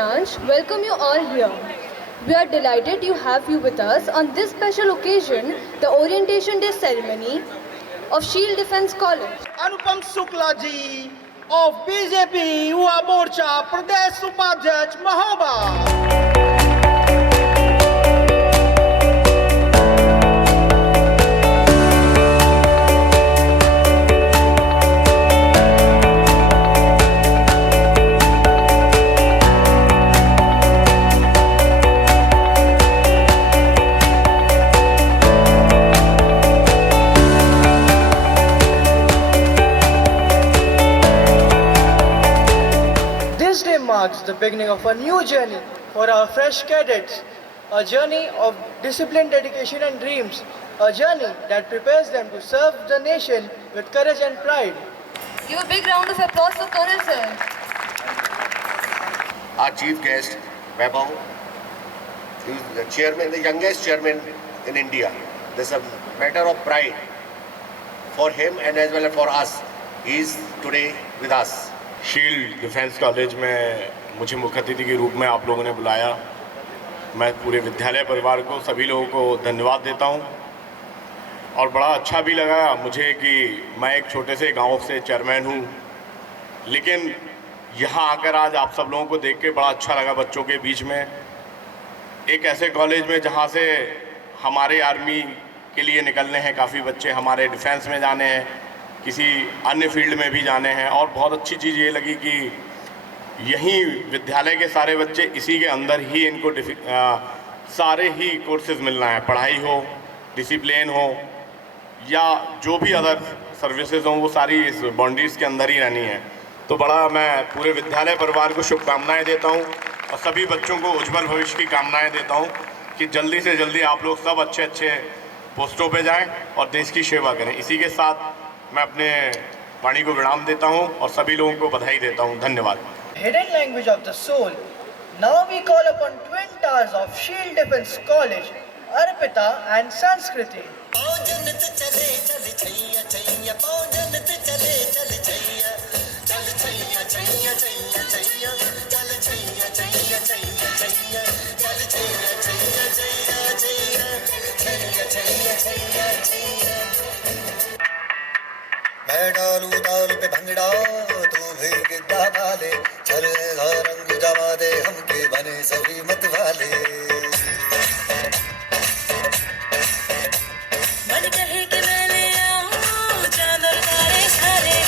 Priyansh welcome you all here. We are delighted to have you with us on this special occasion, the Orientation Day ceremony of Shield Defence College. Anupam Shukla ji of BJP Yuva Morcha Pradesh Upadhyaksh Mahoba. This day marks the beginning of a new journey for our fresh cadets, a journey of discipline, dedication and dreams, a journey that prepares them to serve the nation with courage and pride. Give a big round of applause for Colonel sir. Our chief guest, Vaibhav, is the chairman, the youngest chairman in India. This is a matter of pride for him and as well as for us. He is today with us. Shield defence college में मुझे मुख्य अतिथि के रूप में आप लोगों ने बुलाया। मैं पूरे विद्यालय परिवार को, सभी लोगों को धन्यवाद देता हूं और बड़ा अच्छा भी लगा मुझे कि मैं एक छोटे से गांव से चेयरमैन हूं, लेकिन यहां आकर आज आप सब लोगों को देख के बड़ा अच्छा लगा। बच्चों के बीच में एक ऐसे कॉलेज में जहां से हमारे आर्मी के लिए निकलने हैं काफ़ी बच्चे, हमारे डिफेंस में जाने हैं, किसी अन्य फील्ड में भी जाने हैं। और बहुत अच्छी चीज़ ये लगी कि यहीं विद्यालय के सारे बच्चे इसी के अंदर ही इनको सारे ही कोर्सेज मिलना है, पढ़ाई हो, डिसिप्लिन हो या जो भी अदर सर्विसेज हों, वो सारी इस बाउंड्रीज़ के अंदर ही रहनी है। तो बड़ा मैं पूरे विद्यालय परिवार को शुभकामनाएँ देता हूँ और सभी बच्चों को उज्जवल भविष्य की कामनाएँ देता हूँ कि जल्दी से जल्दी आप लोग सब अच्छे अच्छे पोस्टों पे जाएं और देश की सेवा करें। इसी के साथ मैं अपने वाणी को विराम देता हूं और सभी लोगों को बधाई देता हूं। धन्यवाद। Hidden language of the soul. Now we call upon twin towers of Shield Defence College, Arpita and Sanskriti. मैं डालू ताल पे भंगड़ा तू भी गिद्दा वाले चले रंग जमा दे हमके बने सभी मत वाले मन कहे कि मैं ले आऊं चादर तारे सारे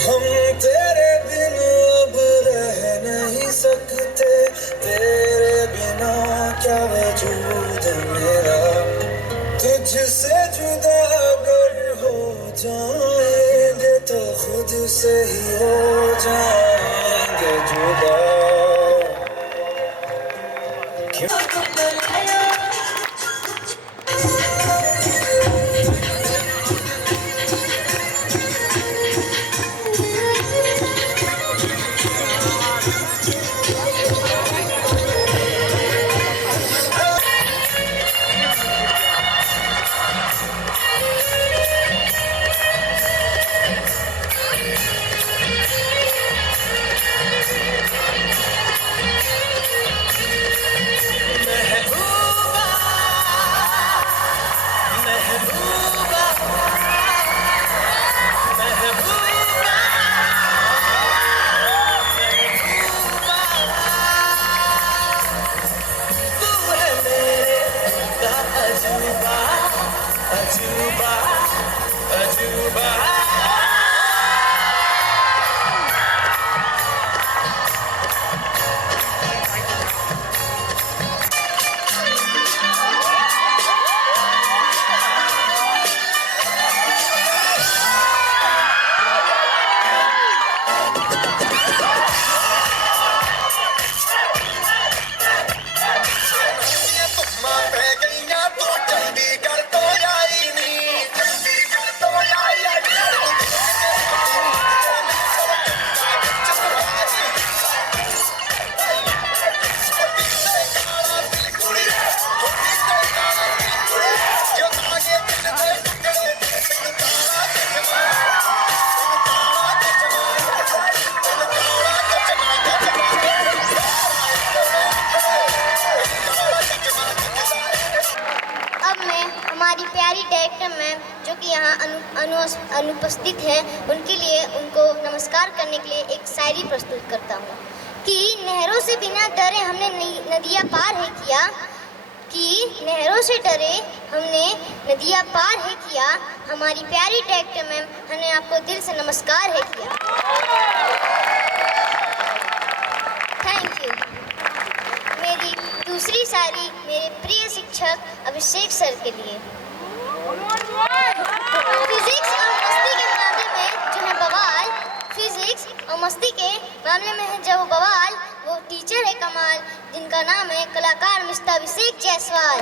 हम तेरे बिन अब रह नहीं सकते तेरे बिना क्या वजूद मेरा तुझसे जुदा अगर हो जाएंगे तो खुद से ही हो जाएंगे जुदा हमारी प्यारी डायरेक्टर मैम जो कि यहाँ अनुपस्थित हैं, उनके लिए उनको नमस्कार करने के लिए एक शायरी प्रस्तुत करता हूँ कि नहरों से बिना डरे हमने नदियाँ पार है किया, कि नहरों से डरे हमने नदियाँ पार है किया, हमारी प्यारी डायरेक्टर मैम हमने आपको दिल से नमस्कार है किया। Thank you. मेरी दूसरी शायरी मेरे प्रिय शिक्षक अभिषेक सर के लिए। फिजिक्स और मस्ती के मामले में जो है बवाल, फिजिक्स और मस्ती के मामले में है जो बवाल, वो टीचर है कमाल, जिनका नाम है कलाकार मिस्टर अभिषेक जायसवाल।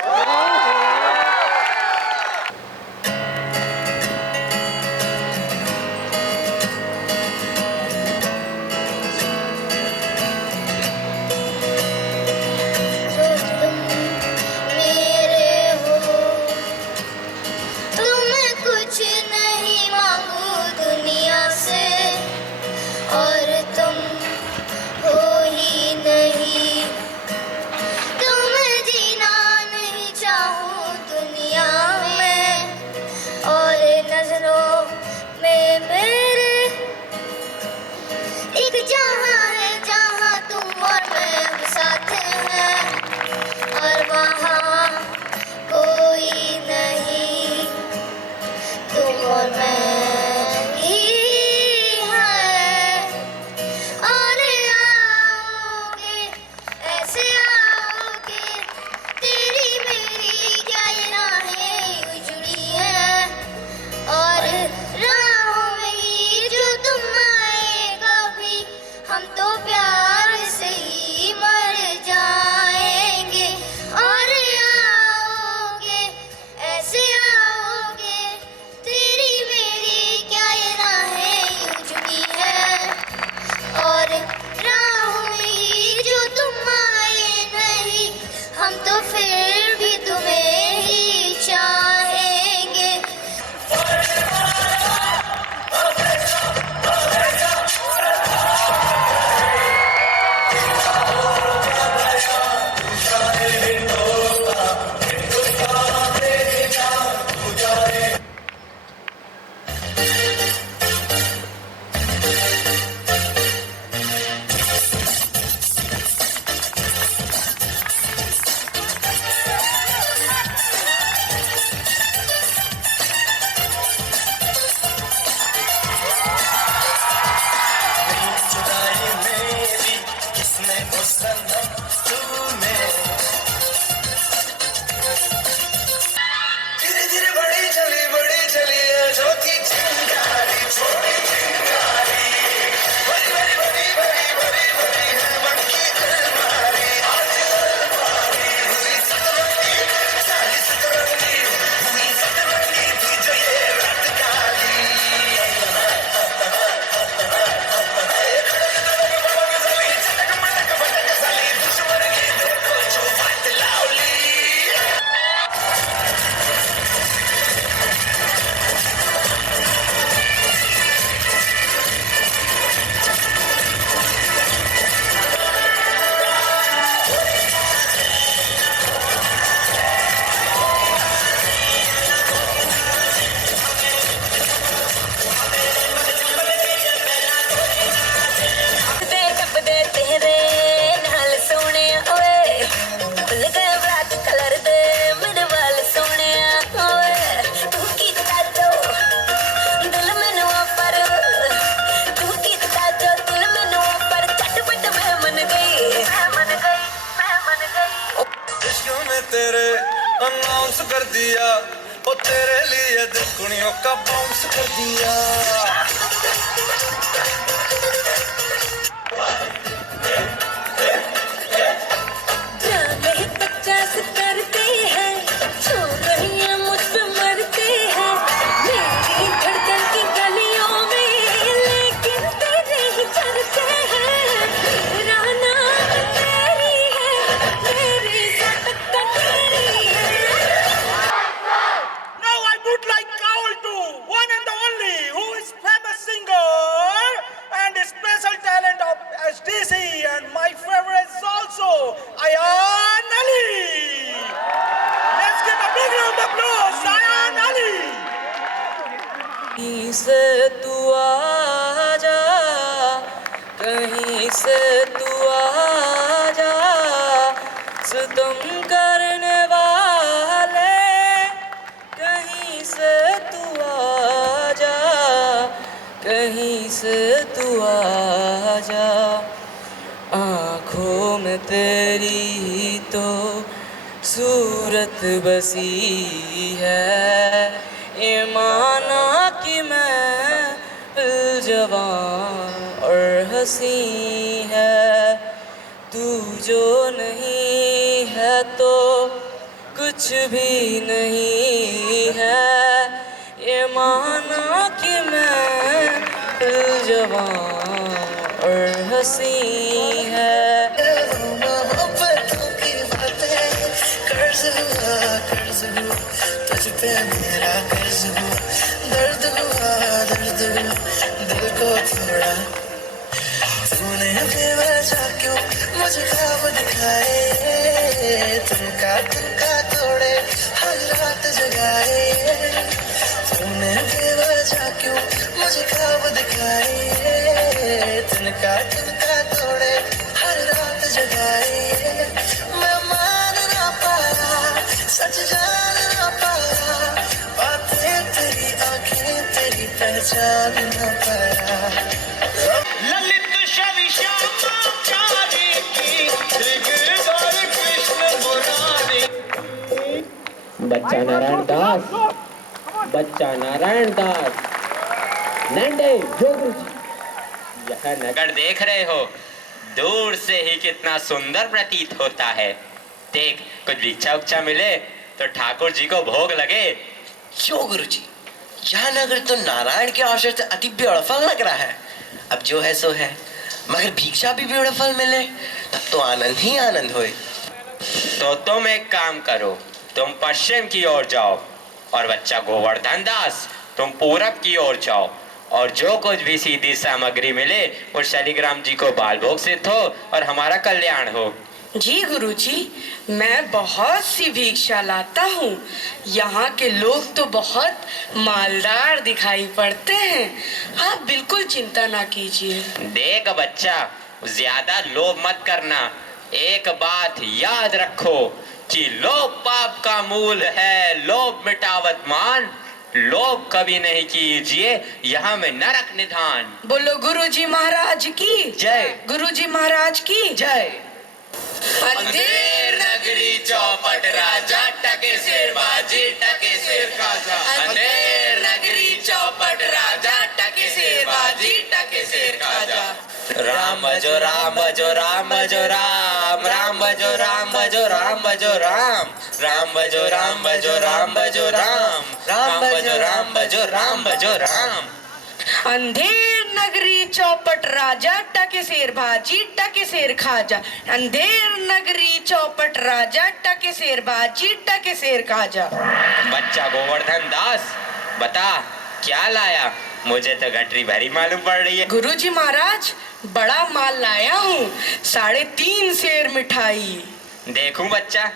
अनाउंस कर दिया ओ तेरे लिए दुनिया का बाउंस कर दिया। कहीं से तू आजा, कहीं से तू आजा, सितम करने वाले कहीं से तू आजा, कहीं से तू आजा। आँखों में तेरी तो सूरत बसी है, ये माना कि मैं जवान और हंसी है। तू जो नहीं है तो कुछ भी नहीं है, ये माना कि मैं जवान और हंसी है। मोहब्बतों की बातें कर्ज हुआ तुझ पे मेरा कर्ज हुआ, दर्द हुआ दिल को थोड़ा। तूने बेवजह क्यों मुझे ख्वाब दिखाए, तुमका तोड़े हर रात जगाए। तूने बेवजह क्यों मुझे ख्वाब दिखाए, तुमका तोड़े हर रात जगाए। मैं मान ना पाया, सच जान ना पाया, बातें तेरी आंखें तेरी पहचान ना पाया। ललित शवि श्यामाचार्य की श्रीगिरिधर कृष्ण मुरारी। बच्चा नारायण दास, बच्चा नारायण दास, नंदे जो गुरुजी। यह नगर देख रहे हो, दूर से ही कितना सुंदर प्रतीत होता है। देख, कुछ भिक्षा उक्षा मिले तो ठाकुर जी को भोग लगे। क्यों गुरुजी, यह नगर तो नारायण के आश्रय से अति ब्यूटीफुल लग रहा है। अब जो है सो है, मगर भिक्षा भी ब्यूटीफुल मिले तब तो आनंद ही आनंद होए। तो तुम एक काम करो, तुम पश्चिम की ओर जाओ और बच्चा गोवर्धन दास तुम पूरब की ओर जाओ, और जो कुछ भी सीधी सामग्री मिले वो शालिग्राम जी को बाल भोग सिद्ध हो और हमारा कल्याण हो। जी गुरुजी, मैं बहुत सी भिक्षा लाता हूँ। यहाँ के लोग तो बहुत मालदार दिखाई पड़ते हैं। आप बिल्कुल चिंता ना कीजिए। देख बच्चा, ज्यादा लोभ मत करना। एक बात याद रखो कि लोभ पाप का मूल है, लोभ मिटावत मान, लोभ कभी नहीं कीजिए, यहाँ में नरक निधान। बोलो गुरुजी महाराज की जय। गुरुजी महाराज की जय। अंधेर नगरी चौपट राजा, टके सिर बाजी टके सिर खाजा। अंधेर नगरी चौपट राजा, टके सिर बाजी टके सिर खाजा। राम भजो राम भजो राम भजो राम, राम भजो राम भजो राम भजो राम, राम भजो राम भजो राम भजो राम, राम भजो राम भजो राम भजो राम। अंधेर नगरी चौपट राजा, टके सिर भाजी टके सिर खाजा। अंधेर नगरी चौपट राजा, टके सिर भाजी टके सिर खाजा। बच्चा गोवर्धन दास, बता क्या लाया? मुझे तो गठरी भरी मालूम पड़ रही है। गुरुजी महाराज, बड़ा माल लाया हूँ, 3.5 सेर मिठाई। देखूं बच्चा?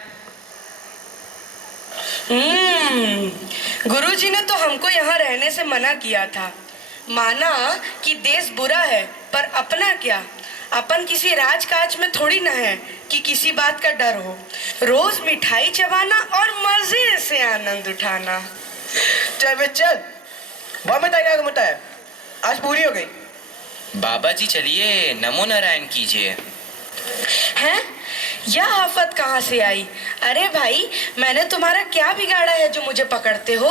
गुरुजी ने तो हमको यहाँ रहने से मना किया था। माना कि देश बुरा है, पर अपना क्या, अपन किसी राजकाज में थोड़ी ना है कि किसी बात का डर हो। रोज मिठाई चबाना और मजे से आनंद उठाना। चल बहुत मिठाई का मुद्दा है, आज पूरी हो गई। बाबा जी चलिए नमो नारायण कीजिए। हैं? यह आफत कहाँ से आई? अरे भाई, मैंने तुम्हारा क्या बिगाड़ा है जो मुझे पकड़ते हो?